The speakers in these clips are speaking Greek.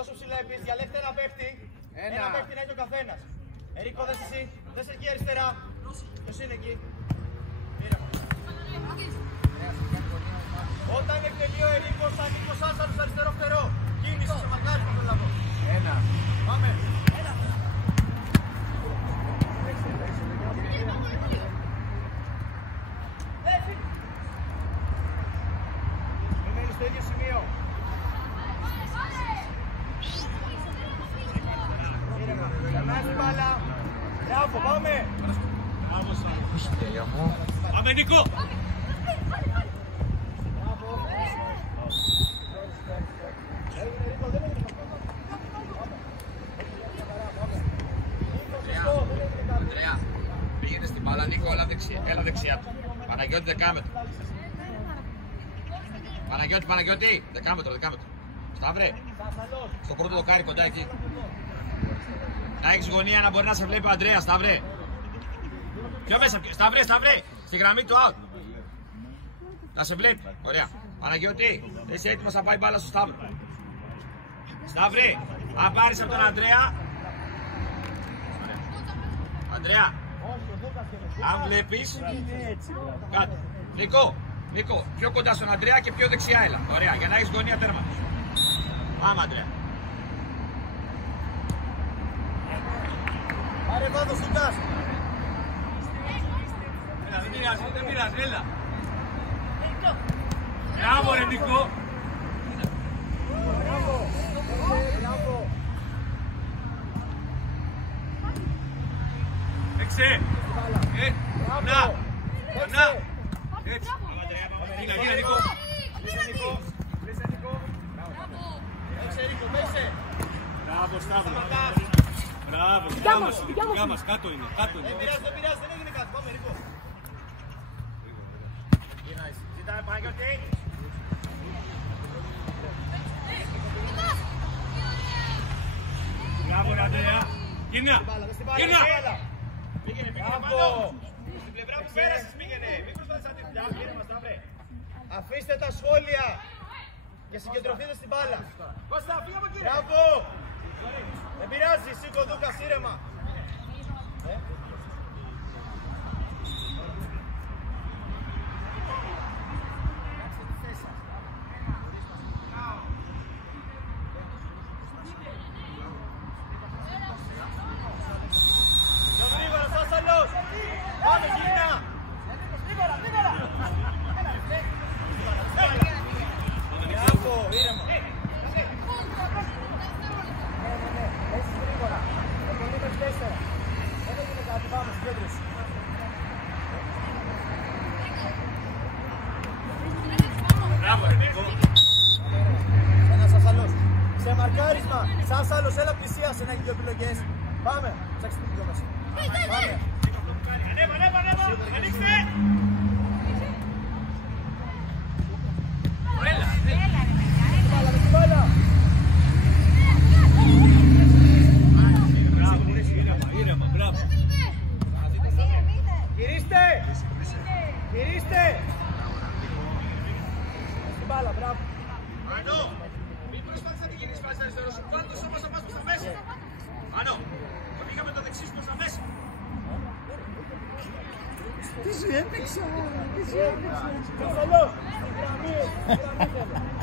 τόσο ψηλά επίσης, διαλέξτε ένα παίχτη. Ένα παίχτη να έχει ο καθένας. Ερίκο, δες εσύ. Δες εκεί αριστερά. Ποιος είναι εκεί. Όταν εκτελεί ο Ερίκος, θα ανοίγει ο Σάσαρος αριστερό φτερό. Κίνηση σε μαρκάρισμα το λαβό. Ένα. Πάμε. Ένα. Μην μένεις στο ίδιο σημείο. Περνάς την μπάλα. Μπράβο, πάμε. Μπράβο Σάρος. Πάμε Νίκο. Ανδρέα, πήγαινε στην μπάλα Νίκο, έλα δεξιά του. Παναγιώτη, δεκάμετρο. Παναγιώτη, δεκάμετρο. Σταύρε, στο πρώτο δοκάρι κοντά εκεί. Να έχεις γωνία να μπορεί να σε βλέπει ο Ανδρέας, Σταύρε. Πιο μέσα, Σταύρε, στη γραμμή του out. Να σε βλέπει, ωραία. Παναγιώτη, είσαι έτοιμος να πάει μπάλα στο Σταύρο. Σταύρε, αν πάρεις από τον Ανδρέα. Ανδρέα, αν βλέπεις, κάτω. Νίκο, πιο κοντά στον Ανδρέα και πιο δεξιά έλα. Ωραία, για να έχεις γωνία τέρμα. Πάμε Ανδρέα. Πάρε εδώ το σουτάς. Έλα, δεν πειράζει, έλα. Μπράβο ρε Νίκο. Μπράβο. Εξέ. Να. Έτσι. Γύρω Νίκο. Κλείσε Νίκο. Παίξε. Μπράβο Σταύρο. Μπράβο, δικιά μας, κάτω είναι. Δεν πειράζει, δεν έγινε κάτι. Πάμε Νίκο. Ζητάμε Παναγιώτη. Μπράβο ρε Ανδρέα. Γίνα. Πήγαινε πάνω. Στην πλευρά που πέρασες πήγαινε. Μην προσπαθείς να την πιάσει. Αφήστε τα σχόλια και συγκεντρωθείτε στην μπάλα. Κώστα, φύγε από εκεί. Μπράβο. Δεν πειράζει, σήκω Δούκας, ήρεμα. Σε μαρκάρισμα, Σάσαλος, έλα πλησίασε να έχει δύο επιλογές. Πάμε, ψάξτε την πιο μέσα. Πάμε. Ανέβα, ανοίξτε! Μπάλα, με την μπάλα. Ήρεμα, μπράβο. Γυρίστε! Στην μπάλα, μπράβο. Μην προσπάθεις να την γίνεις πάση αριστερό σου, πάνω το σώμα θα πας προς τα μέσα. Άνω, το πήγαμε το δεξί σου προς τα μέσα. Τι σου έπαιξα. Καθαλώς,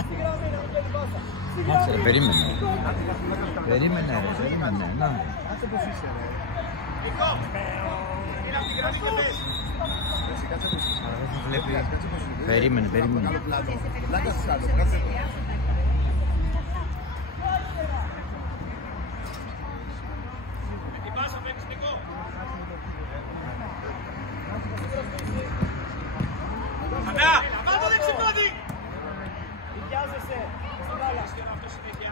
στη γραμμή να μην παίρνει πάσα. Κάτσε, περίμενε. Περίμενε. Να. Κάτσε πως είσαι ρε. Νίκο, είναι από τη γραμμή και πες. Περίμενε. Πλάκα στις κάτω. Την πάσα παίξεις Νίκο. Ανά, πάμε το δεξιπόδι. Βιάζεσαι. Αυτό συνήθεια.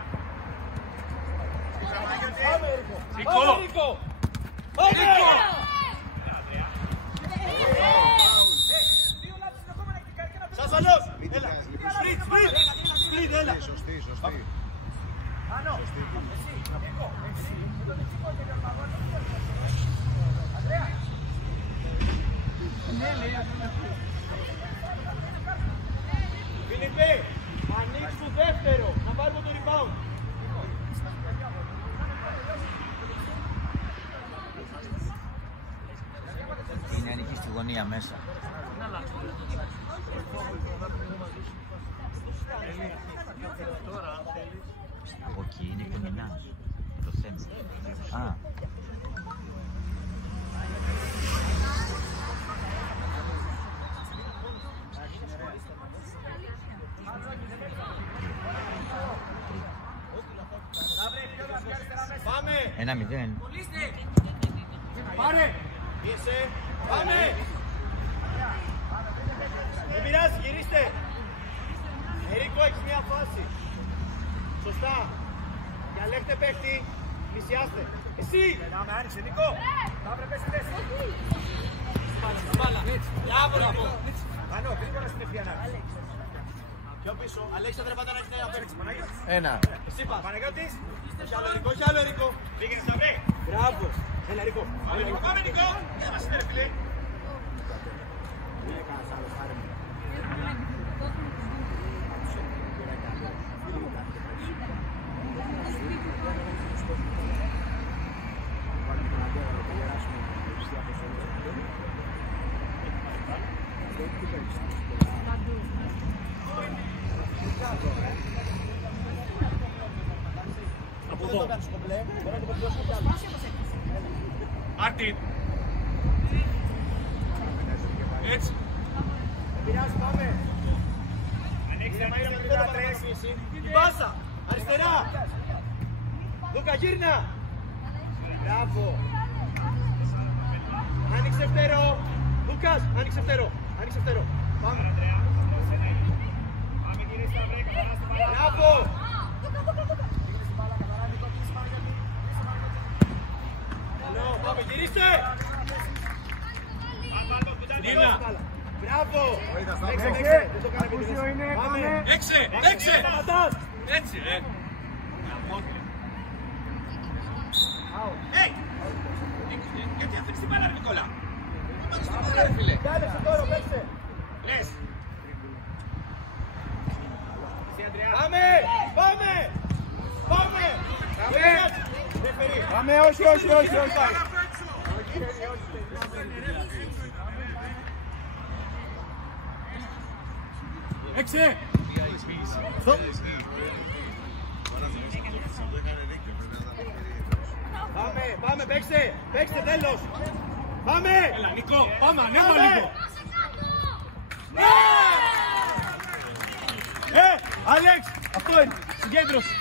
Πάμε Ερίκο. Νίκο. Σασαλός. Έλα. Σπριτ, έλα. Σωστή. Άνω. Εσύ. Νίκο. Με το δεξικό και τον παγόνο. Ανδρέα. Φιλιππέ, ανοίξ το δεύτερο. Να πάρουμε το rebound. γωνία μέσα. Από εκεί είναι κοντινά. Το θέμα. Α. Πάμε! 1-0. Πάρε! Είσαι! Πάμε! Δεν πειράζει, γυρίστε! Ερίκο, έχεις μια φάση. Σωστά. Διαλέξτε παίχτη, πλησιάστε. Εσύ! Πάμε, άνοιξε, Νίκο! Θα έπρεπε στη θέση. Μπάλα. Μπράβο. Πάνω, γρήγορα στην ευθεία. Πιο πίσω. Αλέξανδρε, πάντα να έχεις ένα παίχτη. Παναγιώτης. Ένα. Εσύ πας. Παναγιώτης. Όχι άλλο Ερίκο, όχι άλλο Ερίκο. Πήγαινε στα βρε. Μπράβο. Έλα Ερίκο. Πάμε Νίκο. Μας είναι ρε φίλε. Άρτη. Έτσι. Πειράζει, πάμε. Ανοίξτε μάιρα με το τρέση. Την πάσα. Αριστερά. Λούκα, γύρνα. Μπράβο. Άνοιξε φτερό. Λούκας, άνοιξε φτερό. Άνοιξε φτερό. Πάμε. Μπράβο. Πάμε, γυρίστε! Νίλα. Μπράβο! Πάμε! Έξε! Σταματάς! Έτσι, ρε. Γιατί αφήνεις την μπάλα, ρε Νικόλα. Πάρεις την μπάλα, ρε φίλε. Κάλεσε τώρα, παίξε! Λες. Πάμε! Πάμε! Πάμε! Πάμε, όχι! Έξε! Πάμε, παίξτε! Παίξτε, τέλος! Πάμε! Έλα, Νικό, πάμε, ανέβα λίγο! Άλεξ, αυτό είναι! Συγκέντρωση!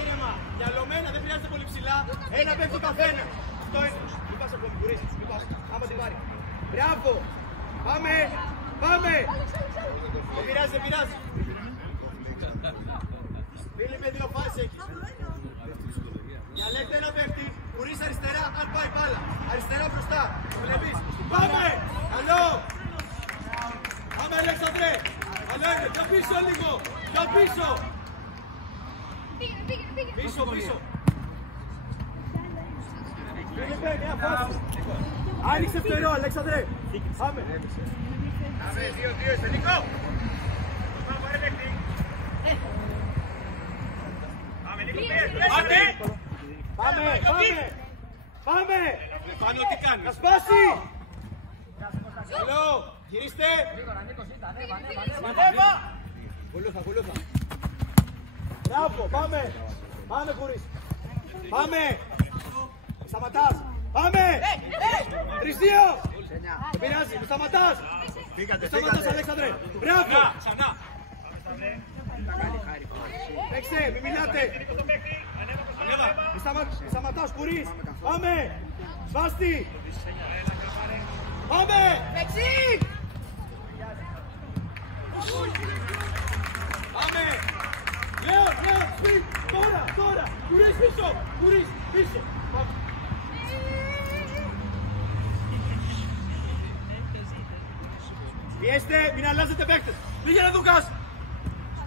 Ήρεμα, διαλωμένα, δεν χρειάζεται πολύ ψηλά. Ένα πέφτει ο καθένα. Αυτό είναι. Μην πας ακόμη, μπορείς. Μην πας. Άμα την πάρει. Μπράβο. Πάμε. Πάμε. Δεν πειράζει, δεν πειράζει. Φίλοι με δύο φάσεις έχεις. Διαλέγετε ένα παίχτη. Μπορείς αριστερά, αν πάει μπάλα. Αριστερά μπροστά. Το βλέπεις. Πάμε. Καλό. Πάμε, Αλέξανδρε. Καλό είναι. Πιο πίσω λίγο. Πιο πίσω. Πίσω, πίσω. Πήγαινε, μια φάση. Άνοιξε φτερό, Αλέξανδρε. Πάμε. Πάμε, 2-2, είστε Νίκο. Πάμε, πάρε παίχτη. Πάμε, Νίκο, πες. Πάμε, πάμε. Πάμε. Πάνω τι κάνεις. Να σπάσει. Καλό. Γυρίστε. Ανέβα. Κολούθα. Μπράβο, πάμε. Πάμε, χωρίς. Πάμε. Σταματάς. Πάμε. Τρισδύο. Δεν πειράζει, μη σταματάς. Σταματάς, Αλέξανδρε. Μπράβο. Ξανά. Παίξτε, μη μιλάτε. Μη σταματάς, χωρίς. Πάμε. Σβάστη. Πάμε. Δεξί. Πάμε. Λέω, σπίτι. Τώρα. Κουρείς πίσω. Πάμε. Πιέστε, μην αλλάζετε παίκτες. Πήγαινε Δούκας.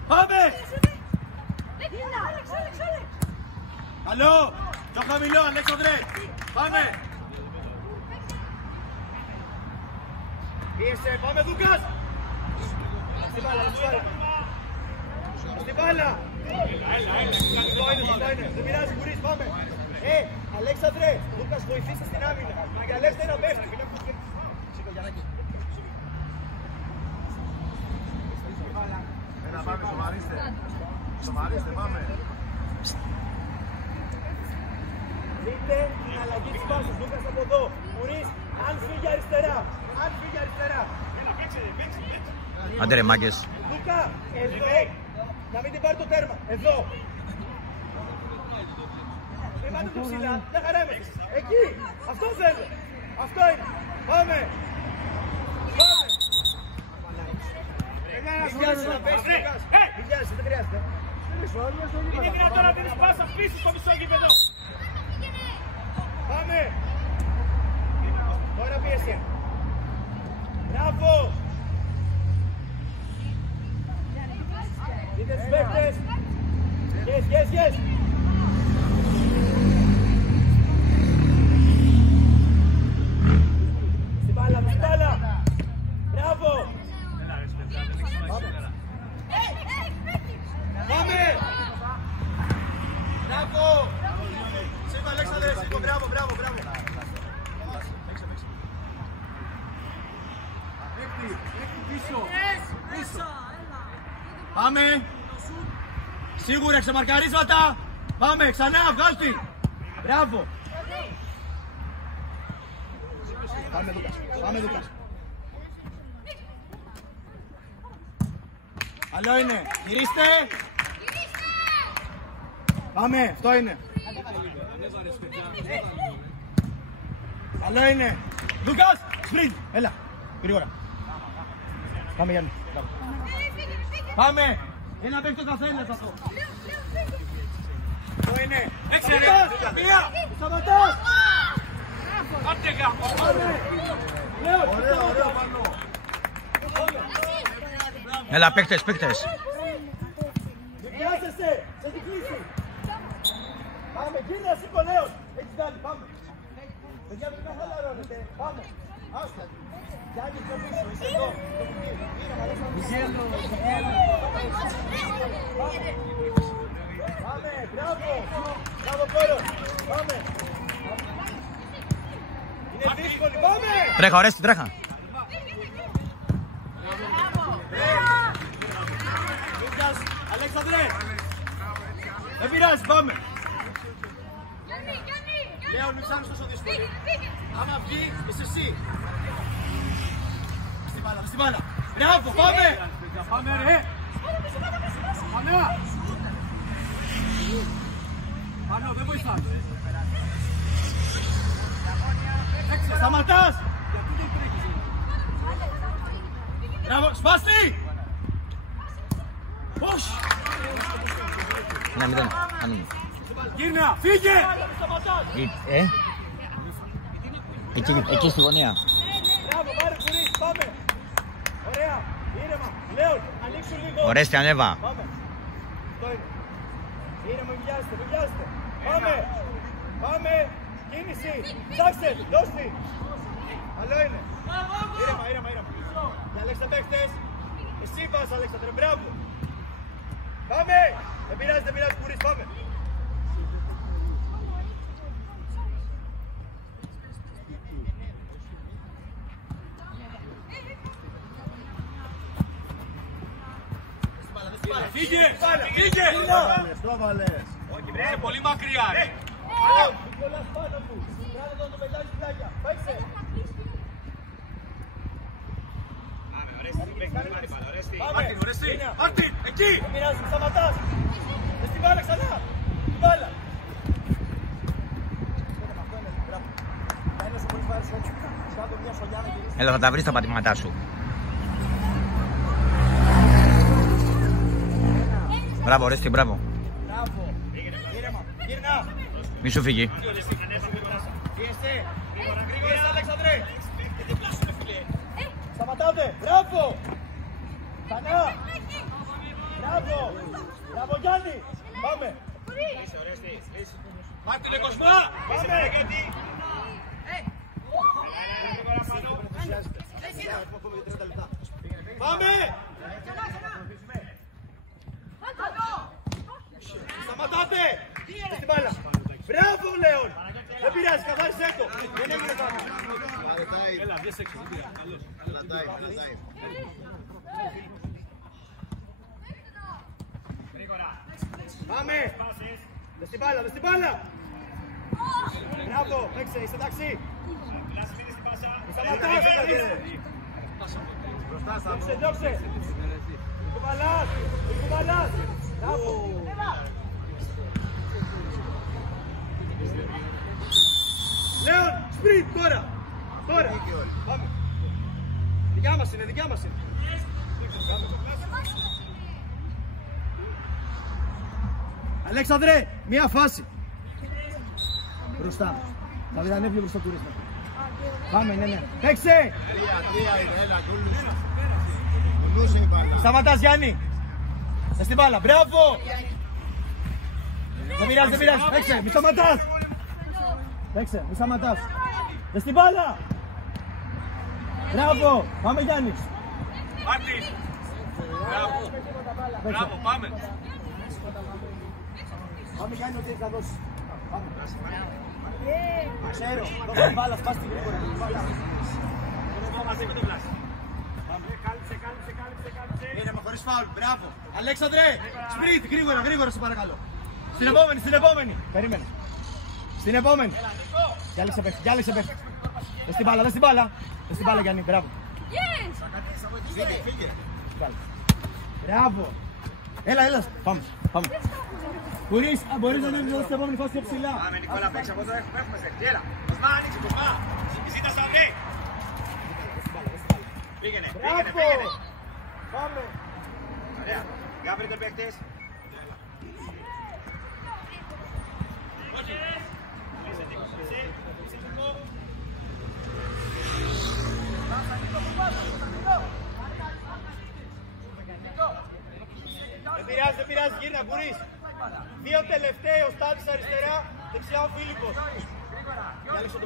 Πάμε. Καλό. Το χαμηλό, Αλέξανδρε. Πάμε. Πίεσε, πάμε Δούκας. Στην μπάλα. Στην μπάλα. Δεν πειράζει, μπορείς, πάμε. Αλέξανδρε, Λούκας, βοηθήστε στην άμυνα. Διαλέξτε ένα πέφτει. Πάμε, σοβαρίστε. Σοβαρίστε, πάμε. Δείτε την αλλαγή της πάσης. Λούκας από εδώ. Μπορείς, αν φύγει αριστερά. Αν φύγει αριστερά. Άντε ρε μάγκες. Λούκα, εδώ. Να μην την πάρει το τέρμα. Εδώ. Μην πάτε το ψηλά. Δεν χαρέμεσαι. Εκεί. Αυτό θέλω. Αυτό είναι. Πάμε. Πάμε. Μην βιάζεσαι να πέσεις, Λούκας. Μην βιάζεσαι, δεν χρειάζεται. Είναι δυνατόν να δίνεις πάσα πίσω στο μισό γήπεδο. Πάμε. Τώρα πίεσε. Μπράβο. Δείτε τους παίκτες. Yes. Στην μπάλα. Μπράβο. Πάμε. Μπράβο. Σήκω Αλέξανδρε, σήκω. Μπράβο. Πίσω. Πάμε. Σίγουρα ξεμαρκαρίσματα. Πάμε, ξανά, βγάλτη. Μπράβο. Πάμε Λούκας. Άλλο είναι. Γυρίστε. Πάμε, αυτό είναι. Άλλο είναι. Λούκας, σπριντ. Έλα, γρήγορα. Πάμε Γιάννη. Πάμε. Ένα παίκτο καθένας αυτό. Αυτό είναι. Έξερε. Μία. Σταματάς. Άντε γάμο. Έλα παίκτες. Μην βιάζεσαι. Σε την κλείσει. Πάμε. Γύρνα σήκω Λέος. Έχεις κάνει. Πάμε. Παιδιά μην με χαλαρώνετε. Πάμε. Άστα. Γιάννη πιο πίσω. Είσαι εδώ. Πάμε. Μπράβο. Μπράβο Κόλλος. Πάμε. Είναι δύσκολη. Πάμε. Τρέχα, Ορέστη, τρέχα. Αλέξανδρε. Δεν πειράζει, πάμε. Λέω, μην ψάχνεις τόσο δύσκολο. Άμα βγει, είσαι εσύ. Στην μπάλα. Μπράβο, πάμε. Πάμε ρε. Πάνω, δεν βοηθάμε. Σταματάς. Μπράβο, σπάστη. Πώς. 1-0. Γύρνα, φύγε. Εκεί στη γωνία. Μπράβο, πάρε κουρί, πάμε. Ωραία, ήρεμα. Λέω, ανοίξου λίγο. Ορέστη, ανέβα. Πάμε. Αυτό είναι. Ήρεμα, μην βιάζεστε. Πάμε. Κίνηση. Ψάξτε, δώστη. Καλό είναι. Ήρεμα. Διαλέξτε παίκτες. Εσύ πας, Αλέξανδρε, μπράβο. Πάμε. Δεν πειράζει, κουρί, πάμε. Φύγε. Το βάλες. Είσαι πολύ μακριά ρε. Κολλάς πάνω του. Κάνε τον πετάει στην πλάγια. Παίξε. Μάρτιν, Μάρτιν, εκεί. Δεν πειράζει, σταματάς. Μες την μπάλα ξανά. Την μπάλα. Έλα, θα τα βρεις τα πατήματά σου. Μπράβο, Ορέστη, μπράβο. Μπράβο. Ήρεμα. Γύρνα. Μη σου φύγει. Πίεσε, Αλέξανδρε. Σταματάτε. Μπράβο. Ξανά. Μπράβο Γιάννη. Πάμε. Μάρτιν, Κοσμά. Πάμε. Πάμε. την μπάλα. Μπράβο, Λέων. Δεν πειράζει, καθάρισέ το. Δεν έγινε πάνω. Έλα, βγες έξω, δεν πειράζει. Καλώς. Πάμε. Δες την μπάλα, δες την μπάλα. Μπράβο, παίξε, είσαι εντάξει. Σταματάς, διώξε, διώξε. Κουβαλάς, κουβαλάς. Μπράβο. Λέων, σπριτ τώρα. Τώρα. Πάμε. Δικιά μας είναι, δικιά μας είναι. Αλέξανδρε, μία φάση. Μπροστά. Θα δει ανέβει μπροστά του ρίσμα. Πάμε, ναι, ναι. Παίξε! 3-3 είναι, έλα, κουλούσε. Σταματάς, Γιάννη. Δες την μπάλα, μπράβο! Δεν πειράζει, δεν πειράζει. Παίξε, μη σταματάς. Παίξε, μη σταματάς. Δες την μπάλα. Μπράβο, πάμε Γιάννη. Μάρτιν. Μπράβο. Μπράβο, πάμε. Πάμε Γιάννη, ότι θα δώσει. Ξέρω, δώσε την μπάλα, σπάς την γρήγορα. Μαζί με τον Βλάση. Κάλυψε. Είναι χωρίς φάουλ, μπράβο. Αλέξανδρε, σπριτ, γρήγορα, γρήγορα σε παρακαλώ. Στην επόμενη, στην επόμενη. Περίμενε. Στην επόμενη. Διάλεξε παίχτη, διάλεξε παίχτη. Δες την μπάλα, δες την μπάλα. Δες την μπάλα Γιάννη, μπράβο. Φύγε. Μπράβο. Έλα, πάμε. Μπορείς να δώσεις την επόμενη φάση πιο ψηλά. Πάμε Νικόλα, παίξε από εδώ, έχουμε ζεχτή, έλα. Κοσμά, άνοιξε, Κοσμά. Ζήτα Σταυρή. Πήγαινε. Πάμε. Ωραία. Για βρείτε παίκτες. Δεν πειράζει, γύρνα, μπορείς. Δύο τελευταίοι, ο Στάδης αριστερά, δεξιά ο Φίλιππος. Διάλεξε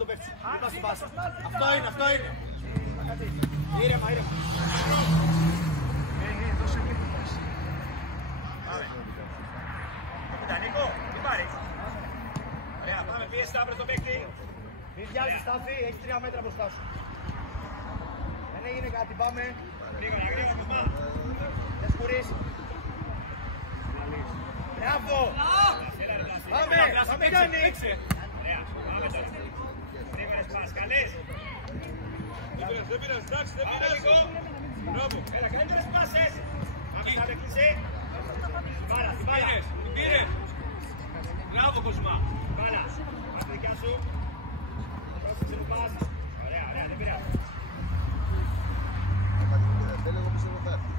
τον παίκτη σου, Μην πας πάσα. Αυτό είναι. Ήρεμα. Πάμε. Κοίτα, Νίκο, τι πάρει. Ωραία, πάμε, πίεση Σταύρο στο παίκτη. Μην βιάζεις, Στάθη, έχεις 3 μέτρα μπροστά σου. Δεν έγινε κάτι, πάμε. Γρήγορα, Κοσμά. Δεν σκουρείς. Μπράβο! Πάμε Γιάννη! Ωραία, πάμε τώρα. Γρήγορες πας, καλές. Δεν πειράζει, εντάξει, δεν πειράζει. Μπράβο. Έλα, καλύτερες πάσες. Πάμε, θα με κλείσει. Την μπάλα. Την πήρες. Μπράβο, Κοσμά. Μπάλα. Πάτε δικιά σου. Πρόσεξε που πας. Ωραία, δεν πειράζει. Θέλω εγώ πίσω θα έρθει.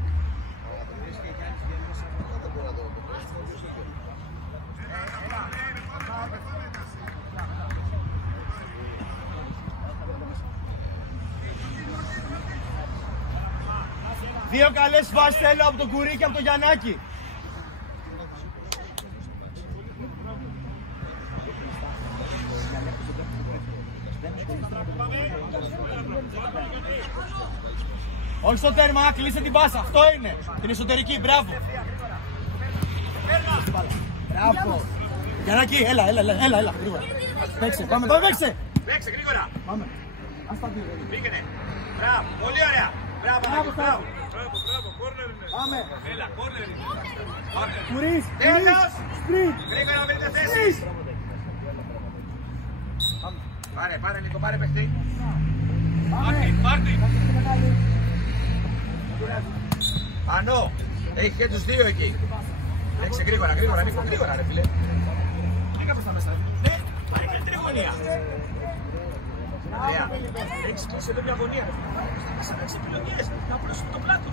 Αλλά το βρίσκει και κάνεις και μέσα δεν μπορώ να το πω. Δύο καλές φάσεις θέλω από τον Κουρί και από τον Γιαννάκη. Όχι στο τέρμα, κλείσε την πάσα, αυτό είναι. Την εσωτερική, μπράβο. Μπράβο. Γιαννάκη, έλα, γρήγορα. Παίξε, πάμε, παίξε. Παίξε, γρήγορα. Πάμε. Ας τα δύο. Πήγαινε. Μπράβο, πολύ ωραία. Μπράβο, μπράβο. Μπράβο, κόρνερ είναι. Πάμε. Έλα, κόρνερ είναι. Κουρί, Τέλος. σπριτ. Γρήγορα, βρείτε θέσεις. Πάρε, Νίκο, πάρε παίχτη. Μάρτιν. Ανώ, έχει και τους δύο εκεί. Έξε γρήγορα, Νίκο, γρήγορα ρε φίλε. Τι κάπως τα μέσα. Ναι, πάρε και την γωνία. Ωραία, έχεις κλείσει εδώ μια γωνία. Σαν να ξεπιλογίες, να απλώσουμε το πλάτο.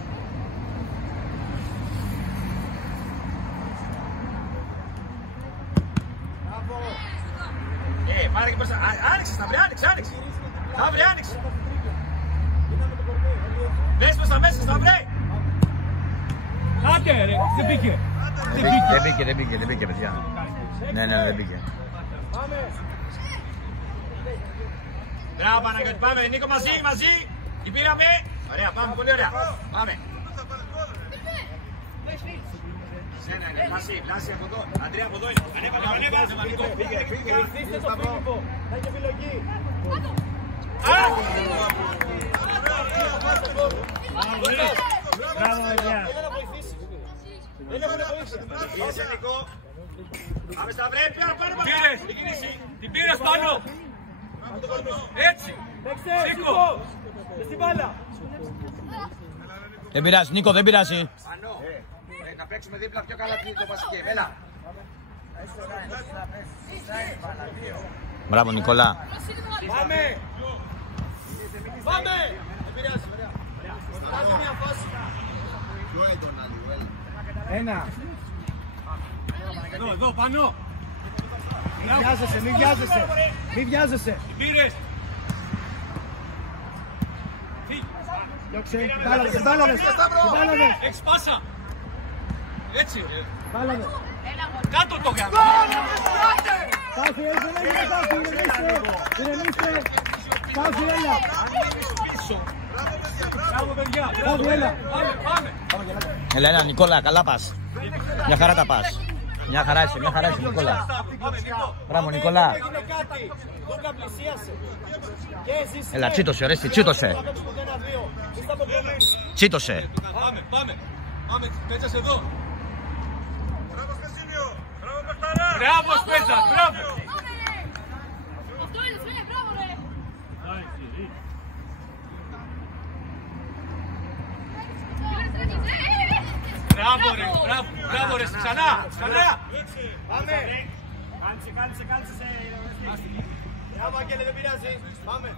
Πάρε και μπροστά. Άνοιξε, Σταυρή, άνοιξε. Σταυρή, άνοιξε. Δες προς τα μέσα, Σταυρή. Άντε ρε, δεν μπήκε. Δεν μπήκε, παιδιά. Ναι, δεν μπήκε. Μπράβο, Παναγιώτη, πάμε. Νίκο, μαζί. Τι πήραμε. Ωραία, πάμε, πολύ ωραία. Πάμε. Σένα είναι, πλάση από εδώ. Αντρέα από εδώ είναι. Ανέβαλε, Βοηθήστε το Φίλιππο. Θα έχει επιλογή. Μπράβο, παιδιά. Έλα να βοηθήσει. Δεν έχουν βοήσει. Πίεσε Νικό. Πάμε στα βρέπια, πάρε πάνω. Πήρες, την πήρες πάνω. Έτσι. Παίξε, Νικό. Στην μπάλα. Δεν πειράζει, Νίκο, δεν πειράζει. Ανώ. Να παίξουμε δίπλα πιο καλά το μπασκετ. Έλα. Μπράβο, Νικόλα. Πάμε. Πάμε. Δεν πειράζει. Κάτω μια φάση. Πιο έντονα λίγο, έλα. Ένα. Εδώ, πάνω. Μην βιάζεσαι, μην βιάζεσαι. Μην βιάζεσαι. Την πήρες. Διώξε. Μπάλαδες. Έχεις πάσα. Έτσι. Μπάλαδες. Κάτω το γάμο. Τάφη, δεν έγινε Τάφη. Ηρεμήστε. Τάφη, έλα. Μπράβο, παιδιά. Τάφη, έλα. Πάμε. Έλα, Νικόλα, καλά πας. Μια χαρά τα πας. Μια χαρά είσαι, Νικόλα. Μπράβο, Νικόλα. Έγινε κάτι. Λούκα πλησίασε. Και εσείς. Έλα, τσίτωσε, Ρέστη, τσίτωσε. Τσίτωσε. Πάμε. Πέτσας εδώ. Μπράβο, Σπέτσα, μπράβο. Μπράβο ρε, ξανά. Πάμε. Κάλυψε. Μπράβο, Αγγέλε, δεν πειράζει. Πάμε.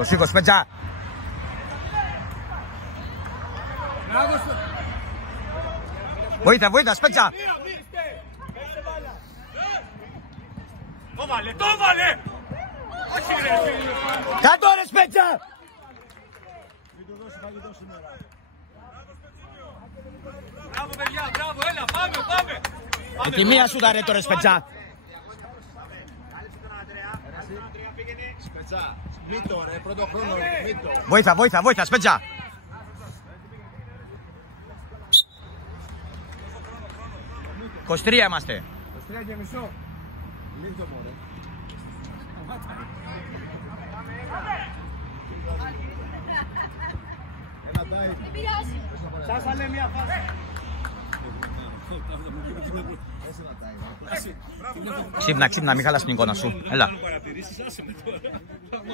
Σήκω, Σπέτσα. Βοήθεια, Σπέτσα. Το βάλε. Όχι ρε φίλε. Κάτω ρε, Σπέτσα. Μπράβο παιδιά, μπράβο, έλα, πάμε. Με τη μία σου δαρέ τώρα, Σπέτσα. Σπετσά, μύτο ρε, πρώτο χρόνο, μύτο. Βοήθεια, Σπέτσα. «23 είμαστε». 23 και μισό. Μύτο μωρέ. Ένα τάι. Σας βάλε μια φάση. Ξύπνα, μην χαλάς την εικόνα σου. Έλα.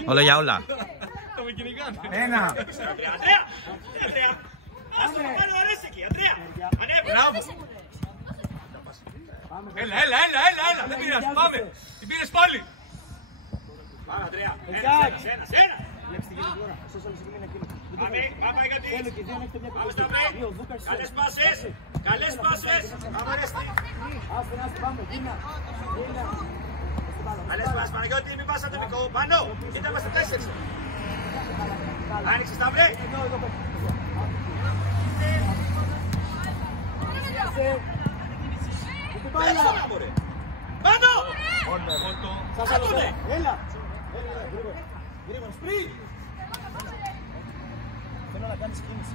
Όλα για όλα. Ένα. Αντρέα. Ας το πάρει ο Ρέσικη, Αντρέα. Ανέβη. Έλα, δεν πειράζει, πάμε. Την πήρες πάλι. Πάμε, Αντρέα. Ένα. Πάμε γιατί. Πάμε στα βρέ. Καλές πάσες. Πάμε Ρέστη. Καλές πάσες, Παναγιώτη, μην πας ατομικό. Πάνω, κοίτα είμαστε 4. Άνοιξες τα βρέ. Πέσω να μωρέ. Πάνω. Κάτωνε. Έλα. Γρήγορα, σπριν. Θέλω να κάνεις κίνηση.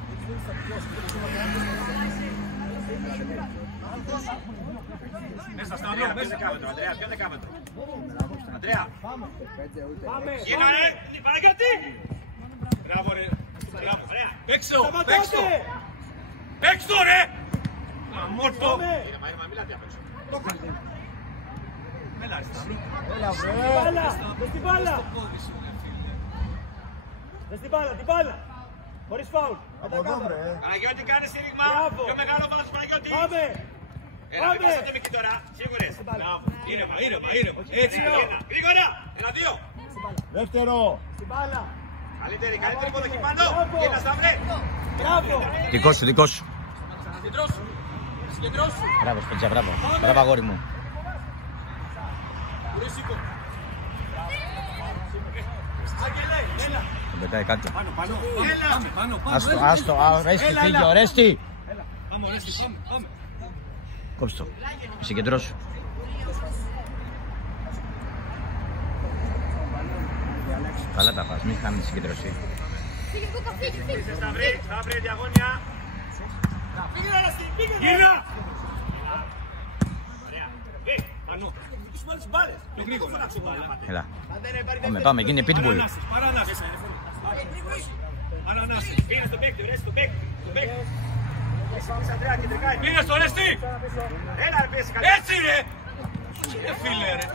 Μέσα στα Αντρέα, ποιο δεκάμετρο, Αντρέα, ποιο δεκάμετρο. Αντρέα. Πάμε. Γίνα ρε, Παναγιώτη. Μπράβο ρε. Ωραία. Παίξω ρε. Αμόρφο. Ήρεμα, μιλάτε απ' έξω. Έλα, δες την μπάλα. Δες την μπάλα. Χωρίς φάουλ. Από εδώ βρε. Παναγιώτη, κάνε στήριγμα. Μπράβο. Πιο μεγάλο βάζος, Παναγιώτη. Πάμε. Έλα, μην πας ατομική τώρα. Σίγουρες. Ήρεμα. Έτσι, γρήγορα. 1-2. Δεύτερο. Στην μπάλα. Καλύτερη υποδοχή πάνω. Κοίτα στα βρε. Μπράβο. Δικό σου. Συγκεντρώσου. Μπράβο, Σπέτσα, μπράβο. Μπράβο, αγόρι μου. Άγγελε, έλα. Τον πετάει κάτω. Πάνω. Άστο, Ρέστη, φύγε, Ρέστη. Πάμε, πάμε. Κόψε το. Συγκεντρώσου. Καλά τα πας, μην χάνει τη συγκεντρωσή. Σταύρη, διαγώνια. Γύρνα! Έλα. Πάμε, γίνει pitbull. Πήγαινε στο παίκτη, ωραία, στο παίκτη. Πήγε στο Ρέστη! Έλα ρε πέσει καλά. Έτσι ρε! Φίλε ρε!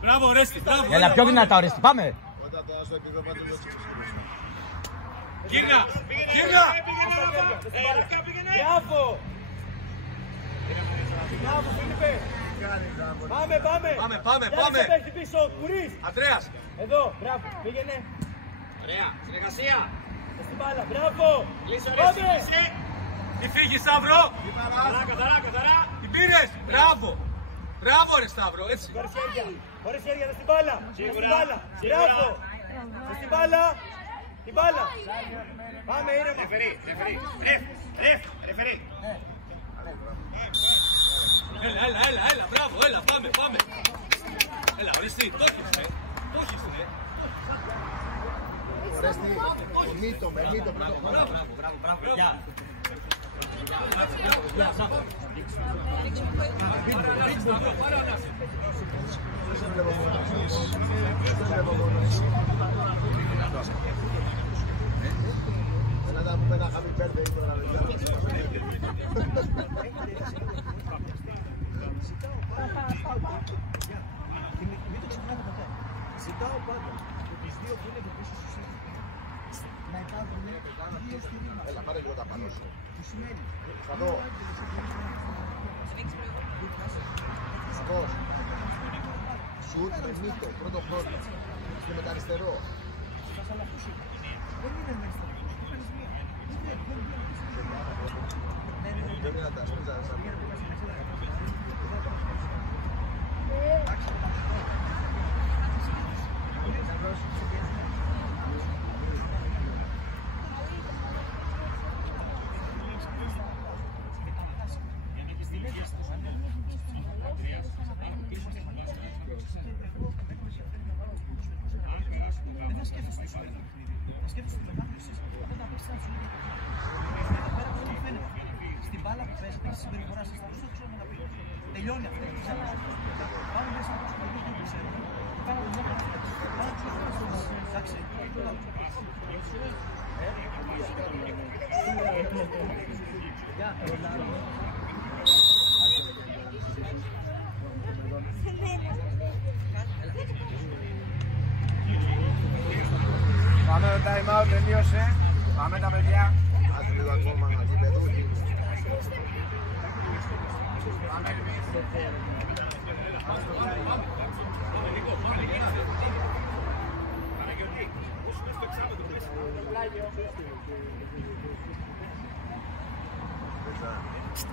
Μπράβο Ρέστη, μπράβο! Έλα, πιο δυνατά, Ορέστη, πάμε. Όταν το άσο επίπεδο το Γύρνα! Γύρνα! Μπράβο! Μπράβο, Φίλιππε! Πάμε! Πάμε! Παίχτη πίσω, Κουρής! Αντρέας! Εδώ, μπράβο, πήγαινε. Ωραία, συνεργασία. Στην μπάλα, μπράβο! Πάμε! Τι φύγει Σταύρο! Καθαρά. Την πήρες! Μπράβο! Μπράβο ρε Σταύρο, έτσι! Χωρίς χέρια, δες την μπάλα! Στην μπάλα, μπράβο! Δες την μπάλα! Την μπάλα! Πάμε, ήρεμα! Ρεφερή. Έλα, μπράβο, έλα, πάμε! Έλα, Ρέστη, το έχεις ρε! Ορέστη, μύτο, με μύτο πρώτο χρόνο. Μπράβο! Να πούμε ένα happy birthday τώρα. Ζητάω πάντα από τις δύο που είναι εδώ πίσω στους να υπάρχουν δύο στηρίγματα. Έλα, πάρε λίγο τα πάνω σου. Τι σημαίνει? Θα δω. Σουτ με μύτο, πρώτο χρόνο. Και με τα αριστερό. Δεν είναι μέσα. Δεν είναι να τα σπίτσα. Στην μπάλα που παίζει, τη συμπεριφορά σας, δεν ξέρω να πει. Τελειώνει αυτό. Πάμε μέσα από το παιδί που ξέρουμε. Πάμε το μόνο. Εντάξει. Πάμε το time out, τελείωσε. Πάμε τα παιδιά. Άντε λίγο ακόμα να γήπεδο.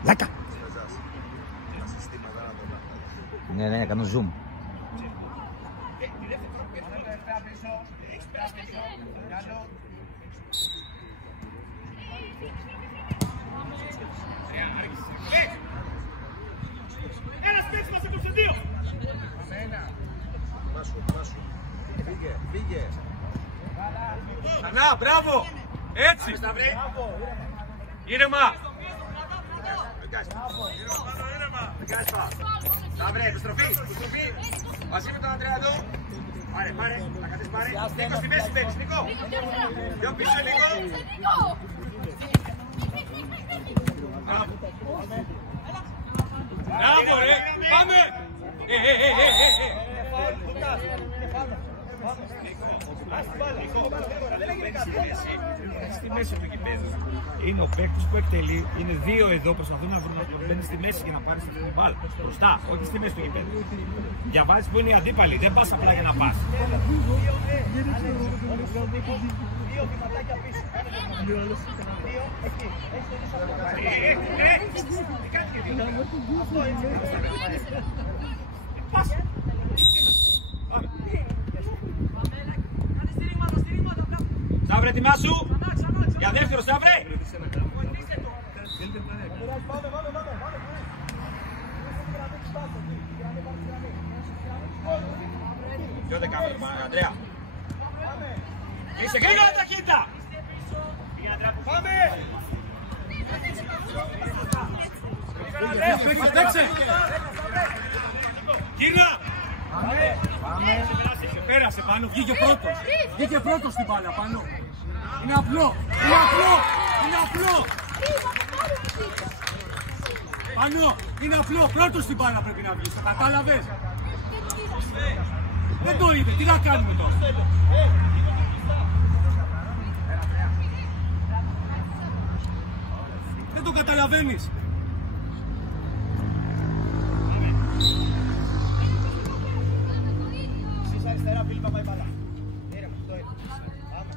Λάκα. Ναι, κάνω zoom. Ένας παίξεις μας έκοψε δύο! Μάσου. Φύγε. Ξανά, μπράβο! Έτσι! Ήρεμα! Σταύρε, επιστροφή. Μαζί με τον Αντρέα εδώ. Πάρε, θα κρατήσεις πάρε. Νίκο στη μέση παίξεις, Νίκο. Πιο πίσω, Νίκο. Μπράβο ρε! Πάμε! Στη μέση του γηπέδου. Είναι ο παίκτης που εκτελεί, είναι δύο εδώ, προσπαθούν να μπαίνει στη μέση για να πάρει αυτή την μπάλα. Μπροστά, όχι στη μέση του γηπέδου. Διαβάζεις που είναι οι αντίπαλοι, δεν πας απλά για να πας. Δύο βηματάκια πίσω. Δύο εκεί. Αυτό έτσι. Πας. Σταύρε, ετοιμάσου. Για δεύτερο, Σταύρε. Ποιο δεκάμετρο, Ανδρέα. Είσαι γρήγορα ταχύτητα. Πάμε! Παίξε! Γύρνα! Πέρασε πάνω, βγήκε πρώτος. Βγήκε πρώτος στην μπάλα πάνω. Είναι απλό, είναι απλό, είναι απλό. Πάνω, είναι απλό, πρώτος στην μπάλα πρέπει να βγεις, το κατάλαβες. Δεν το είδε, τι να κάνουμε τώρα. Δεν το καταλαβαίνεις. Εσείς αριστερά, Φίλιππα, πάει μπάλα. Ήρεμα, το είναι. Πάμε.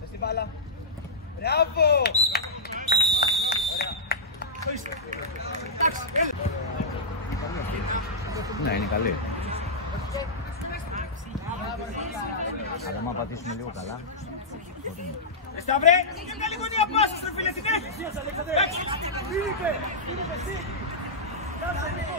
Δες την μπάλα. Μπράβο! Ωραία. Το είστε. Εντάξει, έλα. Ναι, είναι καλή. Αλλά άμα πατήσουμε λίγο καλά. Σταυρέ, και καλή γωνία πάσος, ρε φίλε, την έχεις. Φίλιππε, εσύ. Κάτσε λίγο.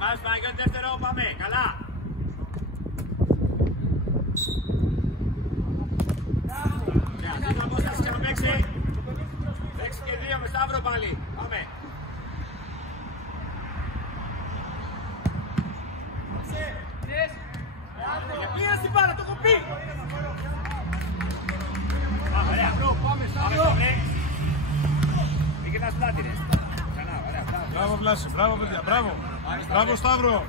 Μας πάει και δεύτερο, πάμε, καλά. Έξι και δύο με Σταύρο πάλι. Πάμε. Πήγα στην πάρα, το έχω πει. Πάμε, ωραία. Πάμε, Σταύρο. Πήγαινε στην πλάτη, ρε. Ξανά, ωραία. Μπράβο Βλάση, μπράβο παιδιά, μπράβο. Μπράβο Σταύρο.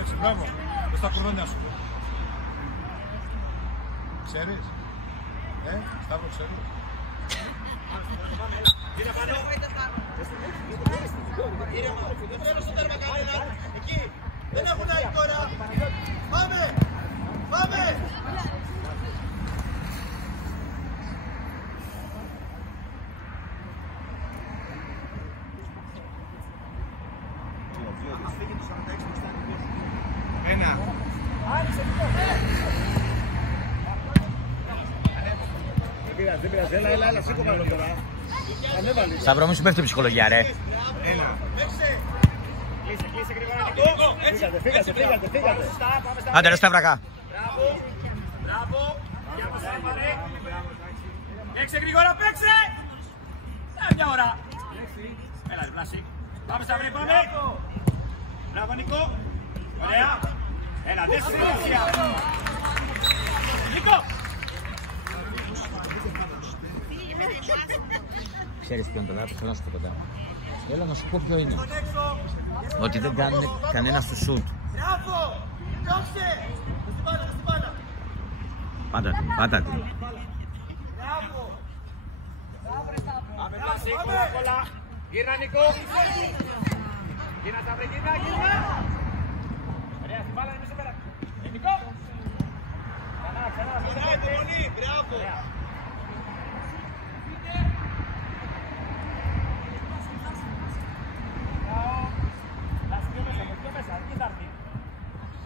Έτσι, μπράβο. Δες τα κουρδόνια σου. Ξέρεις. Σταύρο, ξέρεις. Κύριε Πανώ. Δεν θέλω στο τέρμα κανένα. Εκεί. Δεν έχουν άλλη τώρα. Πάμε. Πάμε. Ένα. Δεν πειράζει, έλα, σήκω πάνω τώρα. Ανέβαλε. Σταύρο, μη σου πέφτει η ψυχολογία, ρε. Ένα. Κλείσε γρήγορα, Νικό. Φύγατε. Άντε ρε Σταυρακά. Μπράβο. Για μας άμαρε. Παίξε γρήγορα, παίξε. Μια ώρα. Έλα, ρε Βλάση. Πάμε Σταυρή, πάμε. Μπράβο, Νικό. Ωραία. Έλα, δεν συνέχεια. Νικό. Ξέρεις ποιο είναι το λάθος, θέλω να σου πω κοντά. Έλα να σου πω ποιο είναι. Ότι δεν κάνουν κανένα στο σουτ. Μπράβο. Δώσε. Στην μπάλα. Πάτα την. Μπράβο. Πάμε Βλάση, κόλλα. Γύρνα, Νικό. Γύρνα, Σταυρή, γύρνα. Ωραία, στην μπάλα, εμείς εδώ πέρα. Νικό. Ξανά. Υπομονή. Μπράβο.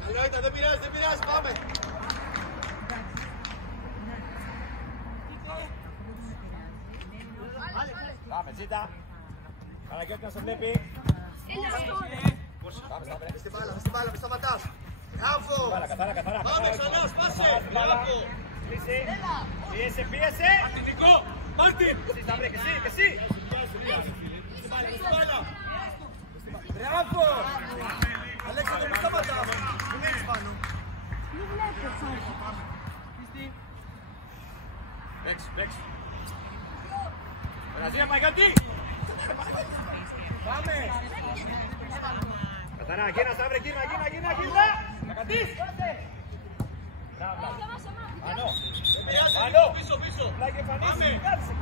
Καλό ήταν, δεν πειράζει, πάμε. Πάμε, Τζίτα. Παναγιώτη να σε βλέπει. Πάμε, Σταυρέ. Στην μπάλα, μη σταματάς. Μπράβο. Καθάρα. Πάμε ξανά, σπάσε. Μπράβο. Κλείσε. Πίεσε. Νικό, Μάρτιν. Εσύ, Σταυρέ, και εσύ. Στην μπάλα. Μπράβο. Αλέξανδρε, μη σταματάς. Μην έχεις πάνω. Παίξε. Περαζία, Παναγιώτη. Πάμε. Καθαρά, γύρνα, Σταύρε, γύρνα. Να κατείς. Πάνω. Πίσω. Πλάκι εμφανίσεις. Κάτσε.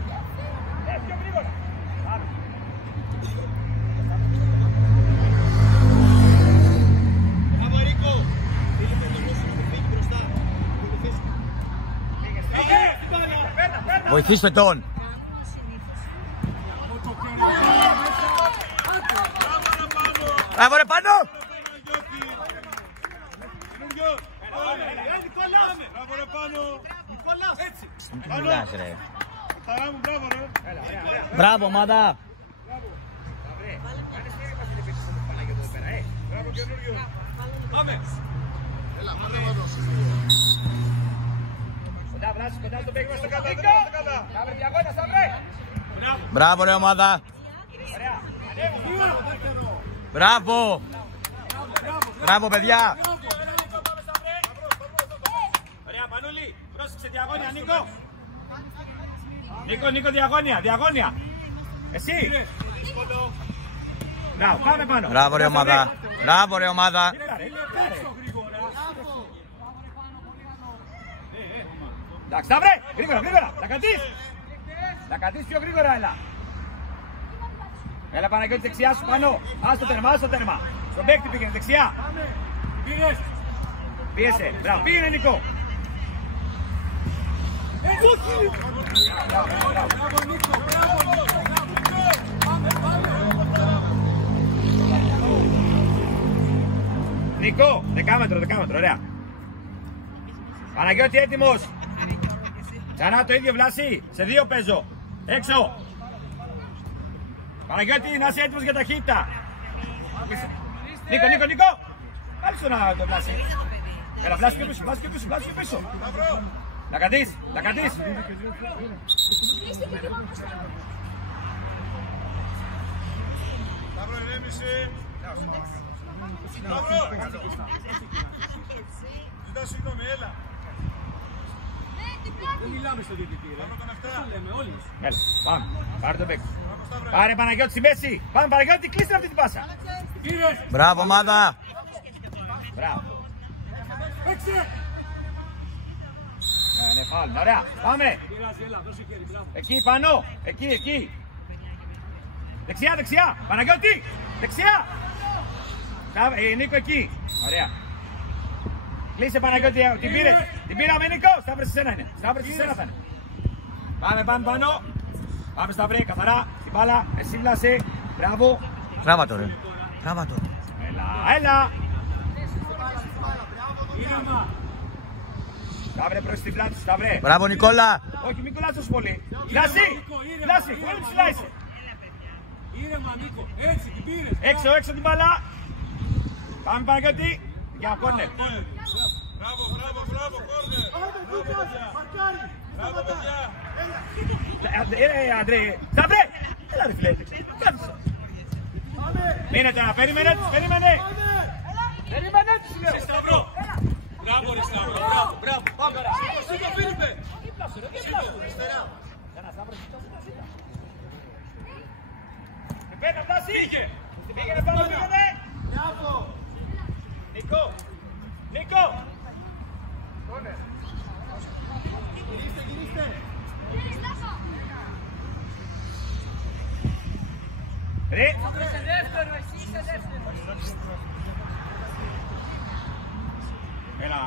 Πιο γρήγορα. Πάμε. Μπράβο, Ρίκο. Φίλιππε, το νου σου μου φύγει μπροστά. Βοηθήστε τον. Μπράβο ρε πάνω. Μην μιλάς ρε. Μπράβο ομάδα. Μπράβο ρε ομάδα. Μπράβο. Μπράβο παιδιά. Ωραία Πανούλη, πρόσεξε διαγώνια Νίκο. Νίκο, διαγώνια, διαγώνια. Εσύ. Μπράβο, πάμε πάνω. Μπράβο ρε ομάδα. Μπράβο ρε ομάδα. Εντάξει, τα βρε, γρήγορα, να κρατήσεις πιο γρήγορα, έλα. Έλα Παναγιώτη, δεξιά σου πάνω. Ας το τέρμα, στον παίκτη πήγαινε, δεξιά. Πίεσε, μπράβο, πήγαινε Νίκο. Νίκο, δεκάμετρο, ωραία. Παναγιώτη έτοιμος. Ξανά το ίδιο Βλάση, σε δύο παίζω. Έξω. Παναγιώτη, να είσαι έτοιμος για ταχύτητα. Νίκο. Πάλι στον το Βλάση. Έλα, Βλάση και πίσω. Να κρατήσεις. Σταύρο, ηρέμησε. Ζητά συγγνώμη, έλα. Δεν μιλάμε στο διαιτητή, ρε. Αυτό λέμε όλοι. Έλα, πάμε. Πάρε τον παίκτη. Πάρε Παναγιώτη στη μέση. Πάμε Παναγιώτη, κλείστε αυτή την πάσα. Μπράβο ομάδα. Μπράβο. Ναι, φάουλ, ωραία. Πάμε. Εκεί πάνω. Εκεί. Δεξιά. Παναγιώτη. Δεξιά. Νίκο εκεί. Ωραία. Κλείσε Παναγιώτη, την πήραμε Νίκο. Σταύρος εσένα είναι. Θα είναι. Πάμε πάνω. Πάμε Σταύρε, καθαρά. Την μπάλα. Εσύ Βλάση. Μπράβο. Τράβα ρε. Έλα. Σταύρε προς την πλάτη σου, Σταύρε. Μπράβο Νικόλα. Όχι, μην κολλάς τόσο πολύ. Βλάση, πολύ ψηλά είσαι. Ήρεμα Νίκο, έτσι την πήρες. Έξω την μπάλα. Πάμε Παναγιώτη. Για κόρνερ. Μπράβο, κόρνερ. Μπράβο, παιδιά. Αντρέ, Σταύρε. Έλα ρε φίλε. Μείνε τώρα, περίμενε. Περίμενε τους. Σταυρό. Μπράβο ρε Σταυρό, μπράβο. Πάμε. Σήκω Φίλιππε. Πέρα, Βλάση. Πήγαινε πάνω, πήγαινε. Νίκο. Γυρίστε. Ρε. Έλα.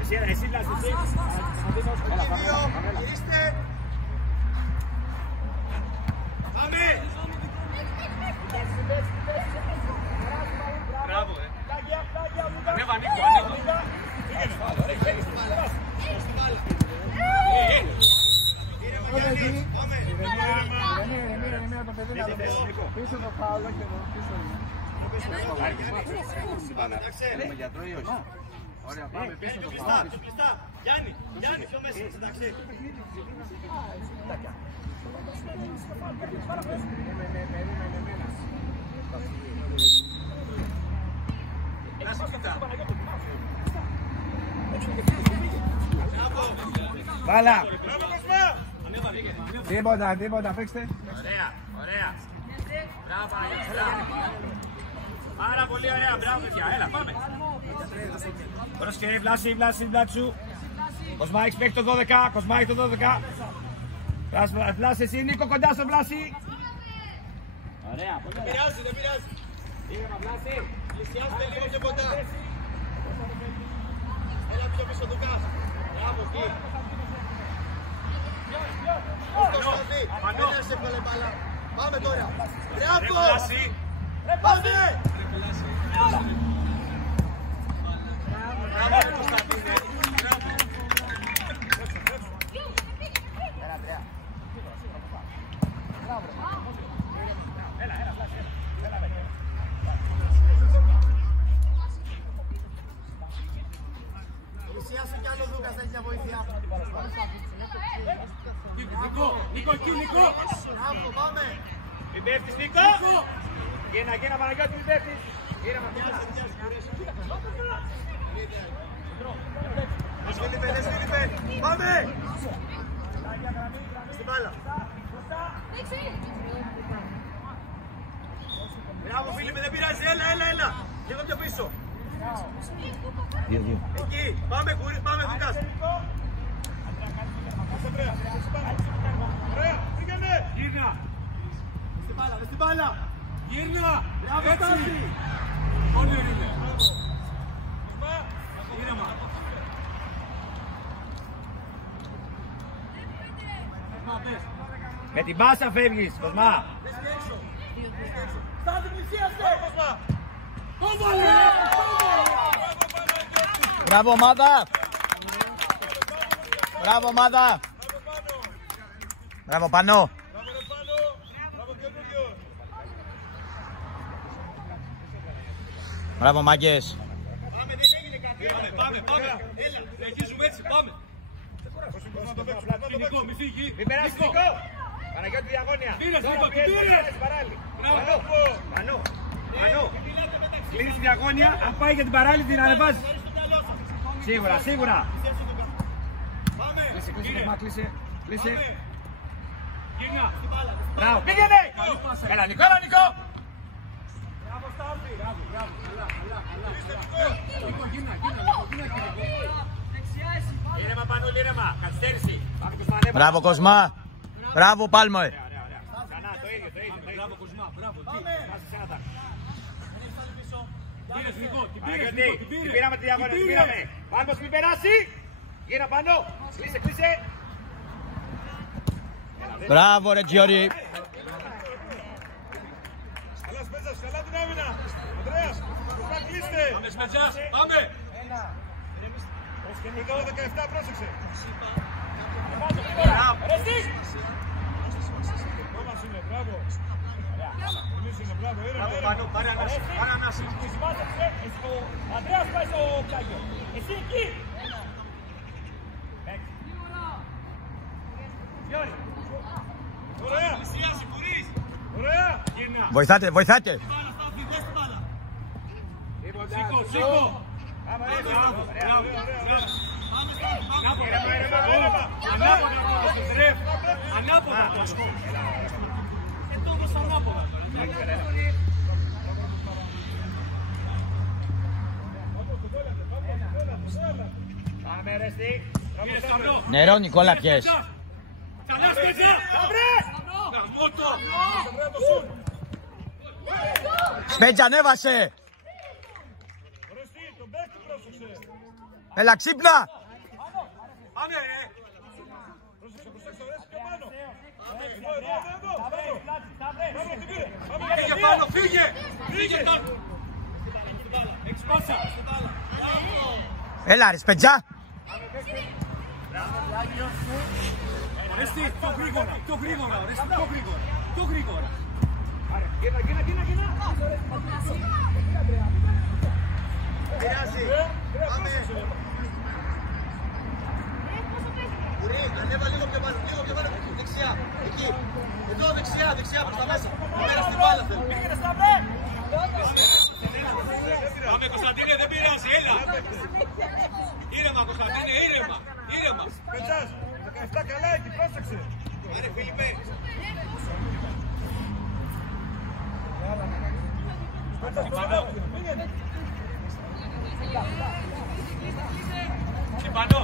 Εσύ Βλάση, Γυρίστε. Πάμε. Μπράβο, Ανέβα Νίκο, Πίσω το φάουλο και εδώ πίσω. Θέλουμε γιατρό ή όχι? Ωραία, πάμε πίσω το φάουλο. Γιάννη, πιο μέσα, εντάξει. Βάλα! Τίποτα, παίξτε. Ωραία. Μπράβο, πάρα πολύ ωραία, μπράβο παιδιά, έλα πάμε. Πρόσεχε, Βλάση, σου. Κοσμά, έχεις παίξει το 12, Κοσμά έχει το 12. Βλάση εσύ, Νίκο, κοντά στο Βλάση. Ωραία, πολύ ωραία. Δεν πειράζει. Ήρεμα Βλάση, πλησιάστε λίγο πιο κοντά. Έλα πιο πίσω Λουκάς. Μπράβο, εκεί. Κωνσταντή, δεν είναι εύκολη μπάλα. Πάμε τώρα. Μπράβο. Πάμε. Πλησίασε κι άλλο ο Δούκας, έχει μια βοήθεια. Νίκο, εκεί, Νίκο! Μπράβο, πάμε! Μην πέφτεις, Νίκο! Γένα, Παναγιώτη, μην πέφτεις! Γένα, Λες Φίλιππε, πάμε! Στην μπάλα. Μπράβο Φίλιππε, δεν πειράζει, έλα! Λίγο πιο πίσω. 2-2. Εκεί, πάμε Δούκας. Γύρνα! Μες την μπάλα. Γύρνα! Μπράβο Στάθη. Όλοι είναι. Ήρεμα. Με την πάσα φεύγεις, Κοσμά! Στάθη, πλησίαστε. Το βάλε! Μπράβο ομάδα! Μπράβο ομάδα! Μπράβο Πανώ! Μπράβο μάγκες! Πάμε, δεν έγινε κάτι. Πάμε. Έλα, συνεχίζουμε έτσι, πάμε. Νίκο, μη φύγει! Μην περάσεις, Νίκο! Παναγιώτη διαγώνια! Πήρες, Νίκο, την πήρες! Πανώ! Κλείνεις τη διαγώνια, αν πάει για την παράλληλη την ανεβάζεις! Σίγουρα! Κλείσε! Γύρνα! Μπράβο, πήγαινε! Έλα Νίκο! Μπράβο, Σταύρη! Μπράβο, καλά! Νίκο, γύρνα! Ήρεμα Πανούλη, ήρεμα! Καθυστέρηση! Πάμε και στο ανέβα! Μπράβο Κοσμά! Μπράβο Πάλμο! Ξανά, το ίδιο. Μπράβο, Κοσμά! Μπράβο! Άσε σε ένα τάκ. Πήρες, Νίκο! Την Παναγιώτη, πήρες! την πήραμε τη διαγώνια, την πήραμε! Πάλμος μην περάσει! Γύρνα πάνω! Κλείσε! Μπράβο ρε Τζιόρι! Καλά Σπέτζας, καλά την άμυνα. Ανδρέας, θα κλείστε. Πάμε, Σπέτζας! Πάμε! Εδώ 17, πρόσεξε. Τόμας είναι, μπράβο. Εμείς είναι, μπράβο. Μπράβο Πανώ, πάρε ανάση. Ανδρέας πάει στο πλάγιο! Εσύ εκεί! Ωραία. Ωραία. Γύρνα! Βοηθάτε! Σήκω! Ανάποδα! Πάμε ρε Στή! Νερό Νικόλα πιες! Καλά Σπέτζα! Γαμώτο! Σπέτζα ανέβασε! Ωραία, τον παίκτη πρόσεξε. Έλα ξύπνα! Πάμε ρε! Πρόσεξε, ωραία, πιο πάνω. Εδώ. Πάμε, την πήρε. Φύγε πάνω, φύγε! Έχεις πάσα! Έλα ρε Σπέτζα! Ορέστη, πιο γρήγορα, Ορέστη, πιο γρήγορα! Γύρνα! Πειράζει. Πάμε. Κουρί, ανέβα λίγο πιο πάνω. Δεξιά. Εκεί. Εδώ δεξιά προς τα μέσα. Πέρα στην μπάλα θέλω. Πάμε Κωνσταντίνε, δεν πειράζει, έλα! Ήρεμα Κωνσταντίνε, ήρεμα! Σπέτζας, 17 καλά εκεί, πρόσεξε. Άρε Φίλιππε. Τσιπανό!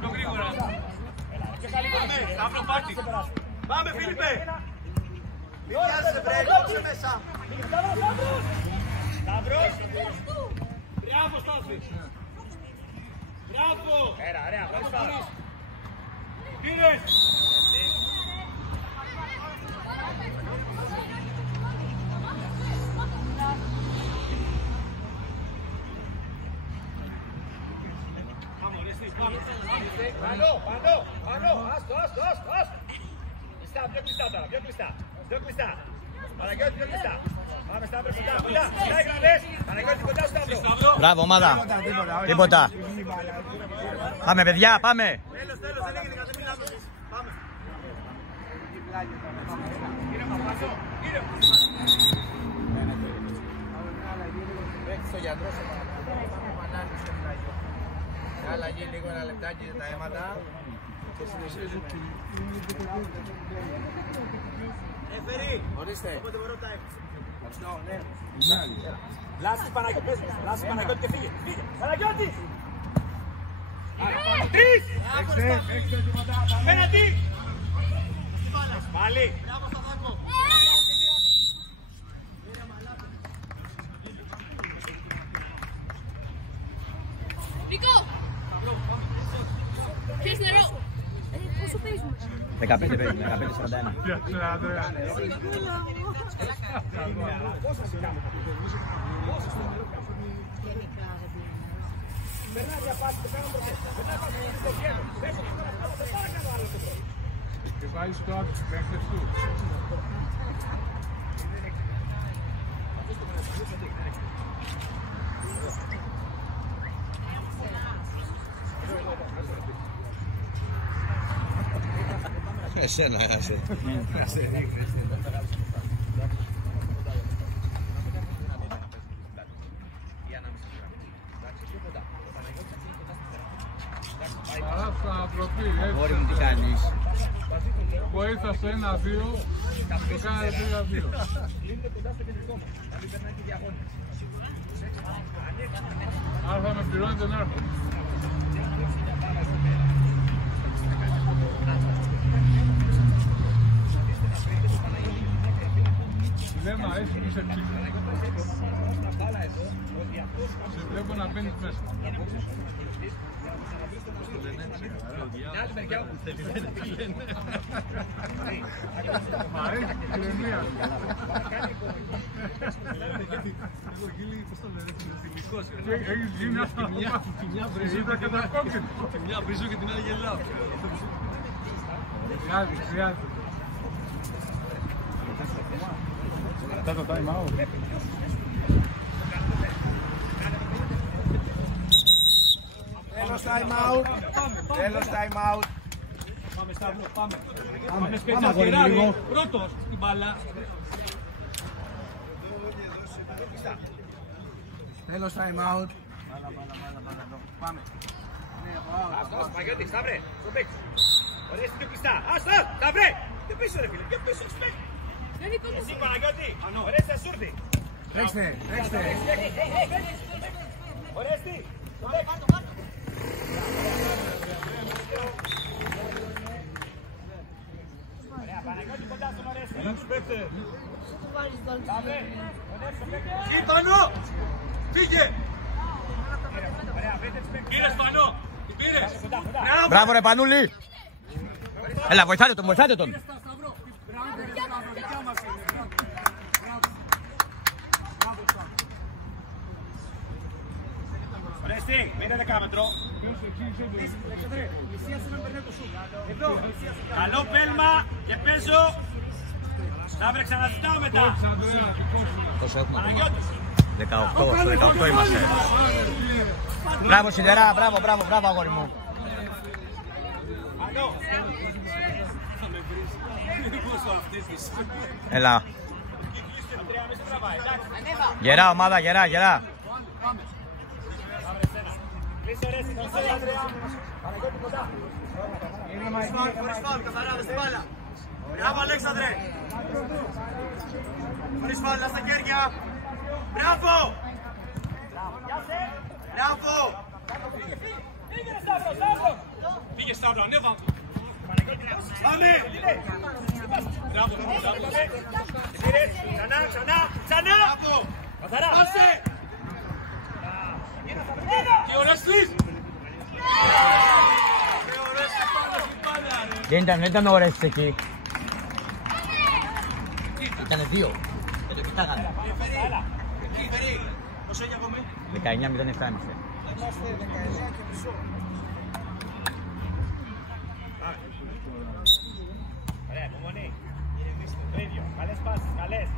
Πιο γρήγορα! Σταύρο πάρτι! Πάμε Φίλιππε. Μην πιάζεσαι βρε, κόψε μέσα. Σταύρος! Μπράβο Σταύρη! Έλα, ωραία, πρώτη φορά. Πήρες! Πάνω, άστο. Κλειστά, πιο κλειστά τώρα, πιο κλειστά. Παναγιώτη, πιο κλειστά. Πάμε Σταύρο, κοντά, οι γραμμές. Παναγιώτη, κοντά στο Σταύρο. Μπράβο, ομάδα. Τίποτα. Πάμε, παιδιά, πάμε. Τέλος, δεν έγινε κάτι, μην άμεσες. Πάμε. Ήρεμα, πάσω, ήρεμα. Έχεις το γιατρό σε παρακαλώ. Πάμε ανάλυση στο πλάγιο. Αλλαγή λίγο, ένα λεπτάκι για τα αίματα. Και συνεχίζουν. Έφερη! Ορίστε! Όποτε μπορώ τα έχω. Λάσης Παναγιώτη και φύγε! Παναγιώτη! Τρεις! Απέναντι! Πάλι! Νίκο! Ποιος νερό! Πόσο παίζουμε? 15 παίζουμε, 15-41. Και βάζεις το άπτυ παίχτες του. Εσένα, άσε. Παρά στα προφίλ, Αγόρι μου, τι κάνεις? βοήθα στο 1-2, το κάνατε 3-2. Άρα θα με πληρώνει τον έρχο. Λέμα, έτσι που είσαι ψήφι. Σε βλέπω να μπαίνεις μέσα. Μ' αρέσει η κρεμία. Έχεις γίνει αυτό. Είδα κατακόκκινο. Και μια βρίζω και την άλλη γελάω. Χρειάζεται. Μετά το time out. Τέλος time out. Τέλος time out. Πάμε Σταύρο, πάμε. Πάμε σπέτσια, πρώτος την μπάλα. Τέλος time out. Πάμε. Άστος, Παγιώτη, Σταύρε, στο παίξι. Ωραία, στην πιο κλειστά. Άστος, Σταύρε. Και πίσω ρε φίλε, και πίσω, σπέξι. Εσύ Παναγιώτη, ωραία, σε σούρδι. Παίξτε. Ωραία, στη. Ωραία, Παναγιώτη κοντά στον Ορέστη. Πάνω! Φύγε! Πήρες Πανώ! Την πήρες! Μπράβο ρε Πανούλη! Έλα, βοηθάτε τον! Ορέστη, μείνε δεκάμετρο. Καλό πέλμα και παίζω. Σταύρε, ξαναζητάω μετά. Πόσο έχουμε? Παναγιώτης. 18 είμαστε. Μπράβο Σιδερά, μπράβο αγόρι μου. Έλα. Γερά ομάδα, γερά. Κλείσε Ορέστη, κλείσε Ανδρέα. Παναγιώτη κοντά. Χωρίς φάουλ, καθαρά μες την μπάλα. Μπράβο Αλέξανδρε. Χωρίς φάουλ, στα χέρια. Μπράβο. Πήγε Σταύρο, ανέβα! Πάμε. Μπράβο! Ξανά. Καθαρά. Και ο Ρέσλης! Δεν ήταν ώρες εκεί. Ήτανε 2. Δεν το κοιτάγανε. 19-07 είμαστε. Ωραία, υπομονή. Το ίδιο. Καλές πάσεις, καλές.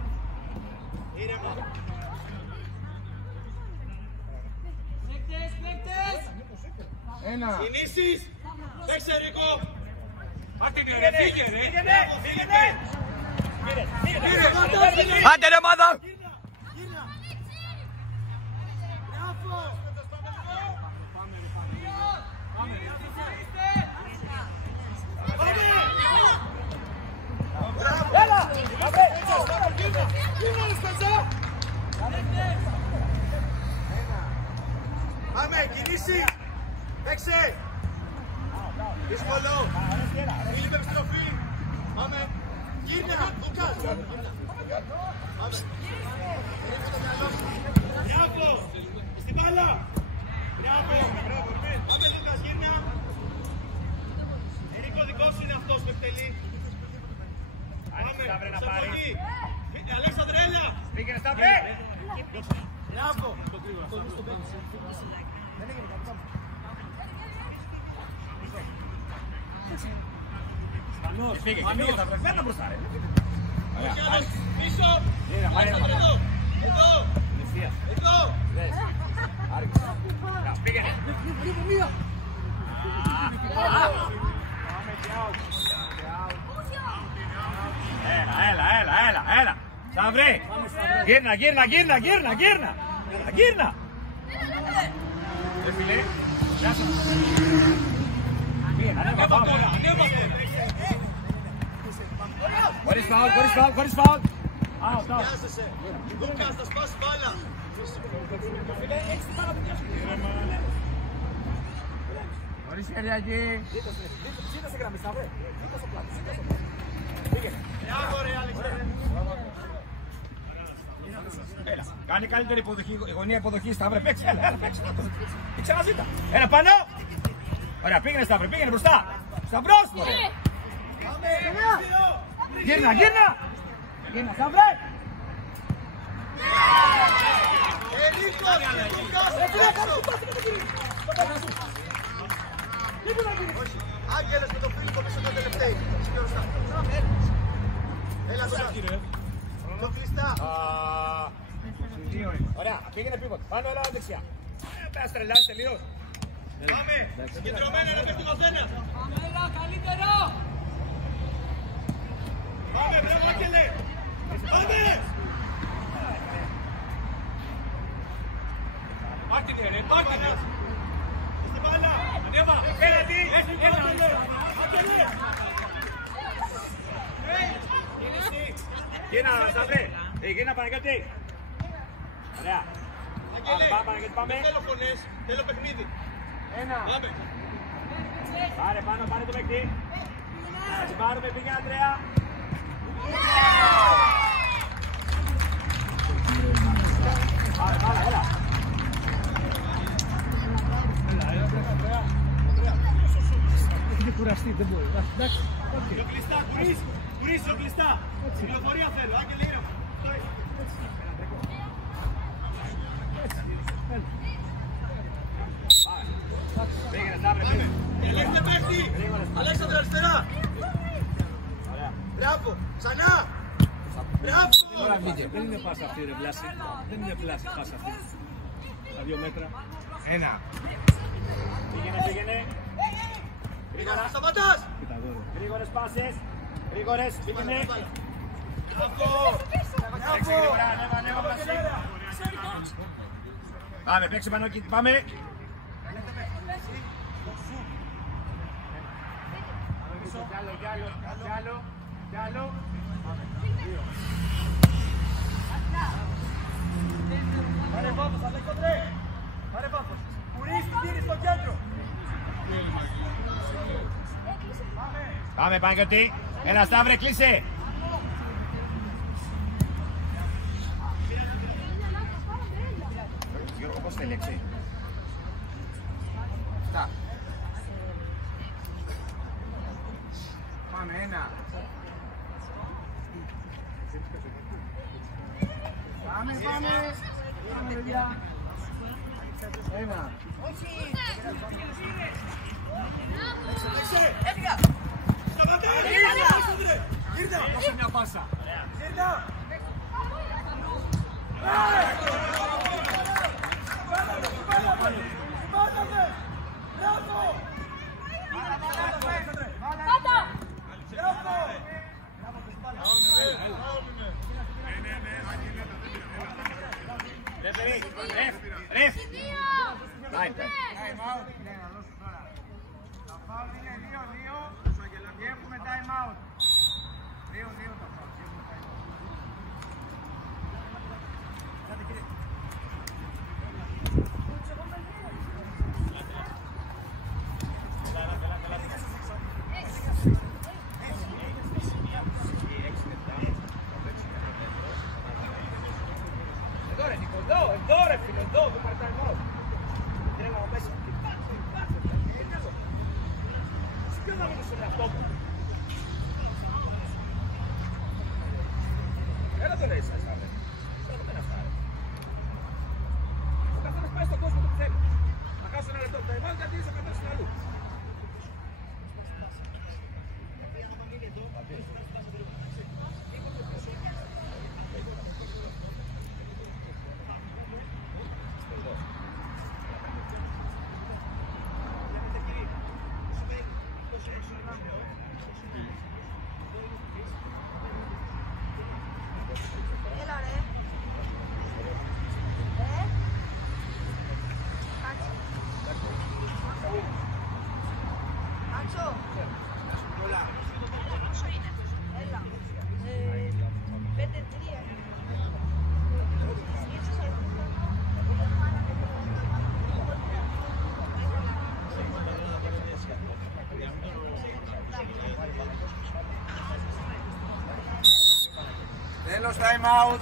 Ένα. Κινήσεις. Παίξε Ρίκο. Άντε ρε μάδα! Πάμε, κινήσει. Παίξε. Δύσκολο. Φίλοι με επιστροφή. Πάμε. Γύρνα. Λουκάς. Πάμε. Μπράβο. Στην μπάλα. Μπράβο. Πάμε Λουκάς, γύρνα. Ερίκο, δικός είναι αυτός που εκτελεί. Πάμε. Σαφωνή. Αλέξανδρε, έλα. Πήγαινε στα βρε. Μπράβο. Πήγε στα βρε. Φέρνα μπροστά ρε. Πίσω. Εδώ. Εδώ. Πήγαινε. Έλα. Σταυρέ. Γύρνα. Φίλε. Γεια σας. Ανέβα τώρα. Χωρίς φάουλ. Πιάσεσαι. Λούκας, θα σπάσει μπάλα. Χωρίς Κυριακή. Μπράβο ρε Αλέξανδρε. Έλα. Κάνει καλύτερη γωνία υποδοχή. Σταύρε, παίξε. Έλα, παίξε. Ξαναζήτα. Έλα πάνω. Ωραία, πήγαινε Σταύρε, πήγαινε μπροστά. Σταυρός, μωρέ. Γύρνα. Γύρνα, Σταύρε. Άγγελες με τον Φίλιππο πίσω το τελευταίο. Έλα τώρα. Το κλειστά. Ωραία, πήγαινε πίβοτ. Πάνω, έλα δεξιά. Πες τρελάς τελείως. Πάμε. Συγκεντρωμένα να πέφτει ο καθένας. Έλα, καλύτερο! Πάμε, μπράβο Άγγελε. Πάμε. Μάρτιν, ρε, Μάρτιν! Στην μπάλα. Ανέβα! Πέραντι. Άγγελε. Γύρνα, Σταύρε. Γύρνα, Παναγιώτη. Ωραία. Άγγελε. Πάμε, Παναγιώτη, πάμε. Δεν θέλω φωνές. Θέλω παιχνίδι. Ένα. Πάμε. Πάρε πάνω, πάρε το παίκτη. Ας πάρουμε, πήγε Ανδρέα. Πάρε, έλα. Έχει κουραστεί, δεν μπορεί. Εντάξει. Πιο κλειστά, κουρίς. Κουρίς, πιο κλειστά. Κυκλοφορία θέλω. Άγγελε, είναι. Πήγαινε, Σταύρε, πήγαινε. Ελέγχτε παίχτη. Αλέξανδρε αριστερά. Μπράβο. Ξανά. Μπράβο. Δεν είναι πάσα αυτή, ρε Βλάση. Δεν είναι Βλάση πάσα αυτή. Τα 2 μέτρα. Ένα. Πήγαινε. Γρήγορα, σταματάς. Κοίτα εδώ, ρε. Γρήγορες πάσες. Γρήγορες, πήγαινε. Μπράβο. Παίξε γρήγορα, ανέβα, πλασί. Πάμε, παίξε πάνω εκεί, πάμε. Κι άλλο. Πάρε βάθος, Αλέξανδρε. Πάρε βάθος. Κουρίς, την τύρι στο κέντρο. Πάμε, Παναγιώτη. Έλα, Σταύρε, κλείσε. Γιώργο, πώς θέλει, έξι. Πάμε, παιδιά. Ένα. Δώσε μια πάσα. Έχουμε time out. 2-2 τα φάουλ. Εδώ ρε φίλε, εδώ, το πάρει time out. Τρέχαμε μέσα. Ποιο να μείνει στον εαυτό μου. Έλα το λέει σας, άβρε. Τώρα δεν αυτά, ρε. Ο καθένας πάει στον κόσμο που θέλει. Να χάσω ένα λεπτό, time out, γιατί είσαι ο καθένας στην αλλού. Τέλος time out.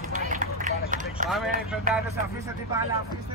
Πάμε, παιδάδες, αφήστε την μπάλα, αφήστε